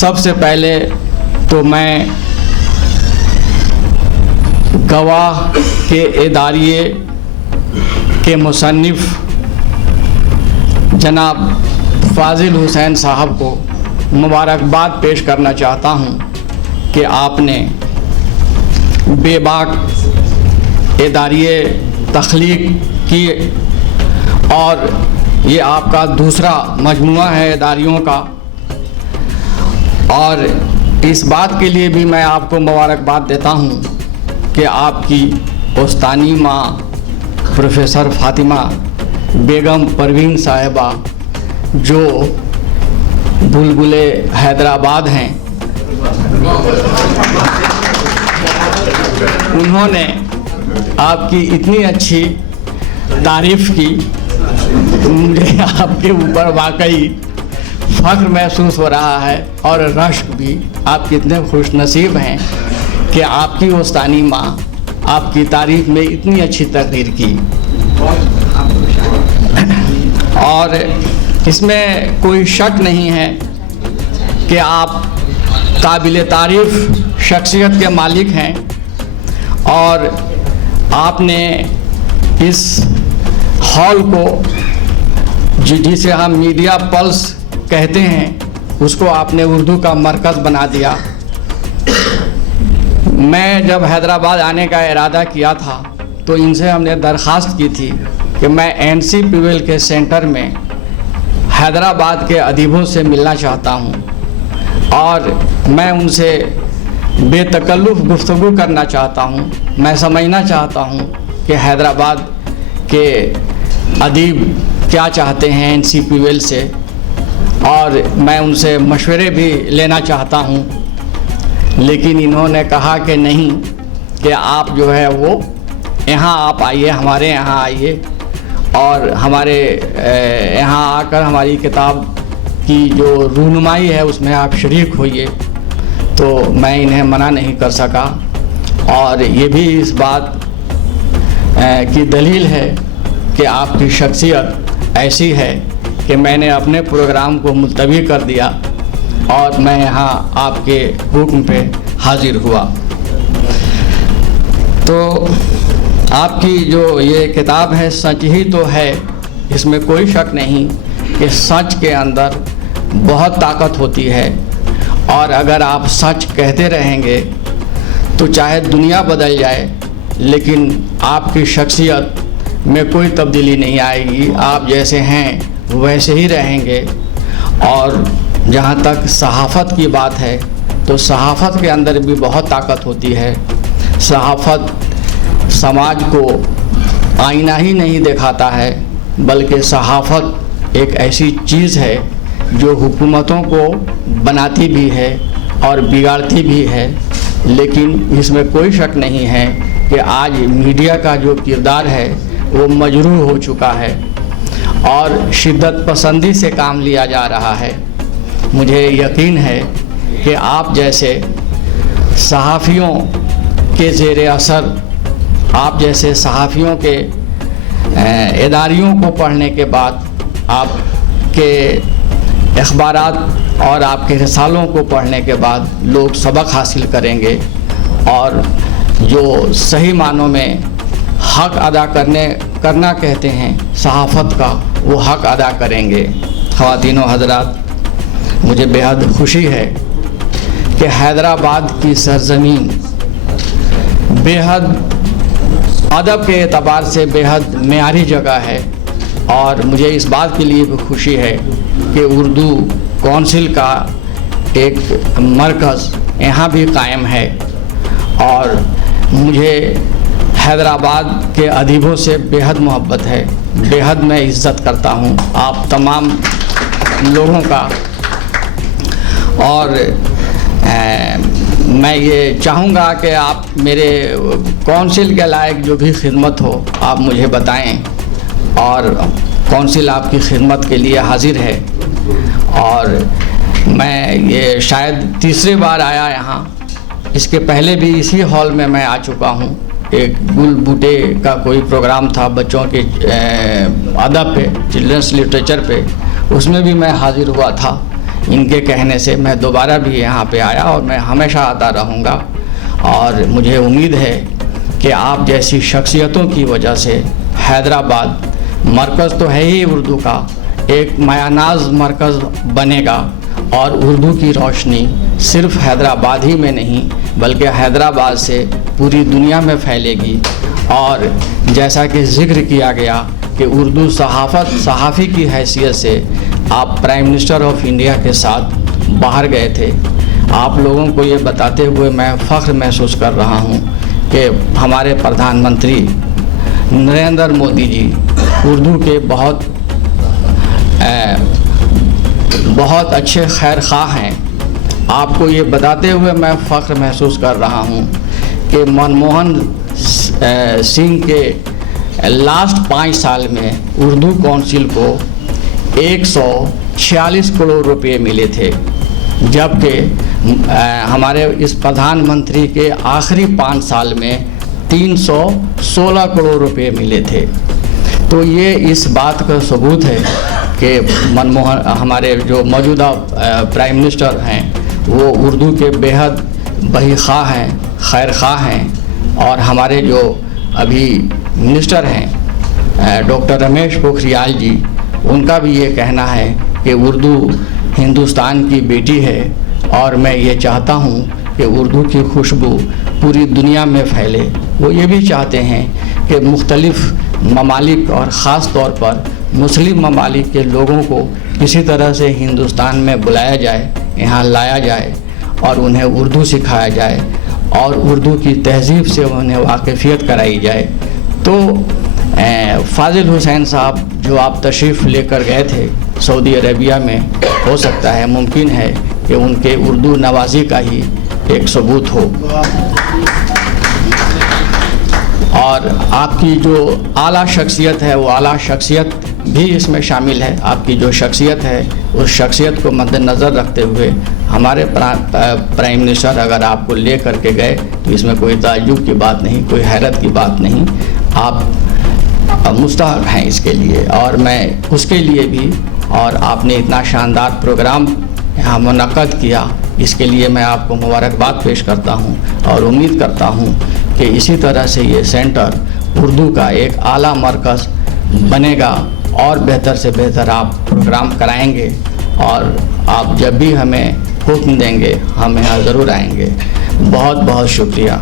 سب سے پہلے تو میں گواہ کے اداریے کے مصنف جناب فاضل حسین صاحب کو مبارکباد پیش کرنا چاہتا ہوں کہ آپ نے بے باک اداریے تخلیق کی اور یہ آپ کا دوسرا مجموعہ ہے اداریوں کا، اور اس بات کے لیے بھی میں آپ کو مبارکباد دیتا ہوں کہ آپ کی استانی ماں پروفیسر فاطمہ بیگم پروین صاحبہ جو بلبل حیدرآباد ہیں، انہوں نے آپ کی اتنی اچھی تعریف کی، مجھے آپ کے اوپر واقعی فخر محسوس ہو رہا ہے اور رشک بھی۔ آپ کتنے خوش نصیب ہیں کہ آپ کی استانی ماں آپ کی تعریف میں اتنی اچھی تقریر کی، اور اس میں کوئی شک نہیں ہے کہ آپ قابل تعریف شخصیت کے مالک ہیں، اور آپ نے اس ہال کو جسے ہم میڈیا پلس کہتے ہیں، اس کو آپ نے اردو کا مرکز بنا دیا۔ میں جب حیدرآباد آنے کا ارادہ کیا تھا تو ان سے ہم نے درخواست کی تھی کہ میں NC پیول کے سینٹر میں حیدرآباد کے ادیبوں سے ملنا چاہتا ہوں، اور میں ان سے بے تکلف گفتگو کرنا چاہتا ہوں۔ میں سمجھنا چاہتا ہوں کہ حیدرآباد کے ادیب کیا چاہتے ہیں NC پیول سے، اور میں ان سے مشورے بھی لینا چاہتا ہوں، لیکن انہوں نے کہا کہ نہیں، کہ آپ جو ہے وہ یہاں آپ آئیے، ہمارے یہاں آئیے، اور ہمارے یہاں آ کر ہماری کتاب کی جو رونمائی ہے اس میں آپ شریک ہوئیے۔ تو میں انہیں منع نہیں کر سکا، اور یہ بھی اس بات کی دلیل ہے کہ آپ کی شخصیت ایسی ہے کہ میں نے اپنے پروگرام کو ملتوی کر دیا اور میں یہاں آپ کے حکم پہ حاضر ہوا۔ تو آپ کی جو یہ کتاب ہے سچ ہی تو ہے، اس میں کوئی شک نہیں کہ سچ کے اندر بہت طاقت ہوتی ہے، اور اگر آپ سچ کہتے رہیں گے تو چاہے دنیا بدل جائے لیکن آپ کی شخصیت میں کوئی تبدیلی نہیں آئے گی، آپ جیسے ہیں ویسے ہی رہیں گے۔ اور جہاں تک صحافت کی بات ہے تو صحافت کے اندر بھی بہت طاقت ہوتی ہے۔ صحافت سماج کو آئینہ ہی نہیں دکھاتا ہے، بلکہ صحافت ایک ایسی چیز ہے جو حکومتوں کو بناتی بھی ہے اور بگاڑتی بھی ہے۔ لیکن اس میں کوئی شک نہیں ہے کہ آج میڈیا کا جو کردار ہے وہ مجروح ہو چکا ہے اور شدت پسندی سے کام لیا جا رہا ہے۔ مجھے یقین ہے کہ آپ جیسے صحافیوں کے زیر اثر، آپ جیسے صحافیوں کے اداریوں کو پڑھنے کے بعد آپ کے اخبارات اور آپ کے رسالوں کو پڑھنے کے بعد لوگ سبق حاصل کریں گے، اور جو صحیح معنوں میں حق ادا کرنا کہتے ہیں صحافت کا، وہ حق ادا کریں گے۔ خواتین و حضرات، مجھے بےحد خوشی ہے کہ حیدرآباد کی سرزمین بےحد ادب کے اعتبار سے بےحد معیاری جگہ ہے، اور مجھے اس بات کے لیے بھی خوشی ہے کہ اردو کونسل کا ایک مرکز یہاں بھی قائم ہے، اور مجھے حیدرآباد کے ادیبوں سے بےحد محبت ہے، بےحد میں عزت کرتا ہوں آپ تمام لوگوں کا، اور میں یہ چاہوں گا کہ آپ میرے کونسل کے لائق جو بھی خدمت ہو آپ مجھے بتائیں، اور کونسل آپ کی خدمت کے لیے حاضر ہے۔ اور میں یہ شاید تیسری بار آیا یہاں، اس کے پہلے بھی اسی ہال میں میں آ چکا ہوں۔ ایک گل بوٹے کا کوئی پروگرام تھا بچوں کے ادب پہ، چلڈرنس لٹریچر پہ، اس میں بھی میں حاضر ہوا تھا، ان کے کہنے سے میں دوبارہ بھی یہاں پہ آیا اور میں ہمیشہ آتا رہوں گا، اور مجھے امید ہے کہ آپ جیسی شخصیتوں کی وجہ سے حیدرآباد مرکز تو ہے ہی اردو کا، ایک مایاناز مرکز بنے گا، اور اردو کی روشنی صرف حیدرآباد ہی میں نہیں بلکہ حیدرآباد سے پوری دنیا میں پھیلے گی۔ اور جیسا کہ ذکر کیا گیا کہ اردو صحافی کی حیثیت سے آپ پرائم منسٹر آف انڈیا کے ساتھ باہر گئے تھے، آپ لوگوں کو یہ بتاتے ہوئے میں فخر محسوس کر رہا ہوں کہ ہمارے پردھان منتری نریندر مودی جی اردو کے بہت اچھے خیر خواہ ہیں۔ آپ کو یہ بتاتے ہوئے میں فخر محسوس کر رہا ہوں کہ منموہن سنگھ کے لاسٹ 5 سال میں اردو کونسل کو 146 کروڑ روپے ملے تھے، جبکہ ہمارے اس پردھان منتری کے آخری 5 سال میں 316 کروڑ روپے ملے تھے۔ تو یہ اس بات کا ثبوت ہے کہ ہمارے جو موجودہ پرائم منسٹر ہیں وہ اردو کے بیحد بہی خواہ ہیں، خیر خواہ ہیں، اور ہمارے جو ابھی منسٹر ہیں ڈاکٹر رمیش پوکھریال جی، ان کا بھی یہ کہنا ہے کہ اردو ہندوستان کی بیٹی ہے، اور میں یہ چاہتا ہوں کہ اردو کی خوشبو پوری دنیا میں پھیلے۔ وہ یہ بھی چاہتے ہیں کہ مختلف ممالک اور خاص طور پر مسلم ممالک کے لوگوں کو کسی طرح سے ہندوستان میں بلایا جائے، یہاں لایا جائے اور انہیں اردو سکھایا جائے اور اردو کی تہذیب سے انہیں واقفیت کرائی جائے۔ تو فاضل حسین صاحب جو آپ تشریف لے کر گئے تھے سعودی عربیہ میں، ہو سکتا ہے، ممکن ہے کہ ان کے اردو نوازی کا ہی ایک ثبوت ہو، اور آپ کی جو اعلیٰ شخصیت ہے وہ اعلیٰ شخصیت بھی اس میں شامل ہے۔ آپ کی جو شخصیت ہے اس شخصیت کو مد نظر رکھتے ہوئے ہمارے پرائم منسٹر اگر آپ کو لے کر کے گئے تو اس میں کوئی تعجب کی بات نہیں، کوئی حیرت کی بات نہیں، آپ مستحق ہیں اس کے لیے، اور میں اس کے لیے بھی، اور آپ نے اتنا شاندار پروگرام یہاں منعقد کیا، اس کے لیے میں آپ کو مبارکباد پیش کرتا ہوں، اور امید کرتا ہوں کہ اسی طرح سے یہ سینٹر اردو کا ایک اعلیٰ مرکز بنے گا، اور بہتر سے بہتر آپ پروگرام کرائیں گے، اور آپ جب بھی ہمیں حکم دیں گے ہم یہاں ضرور آئیں گے۔ بہت بہت شکریہ۔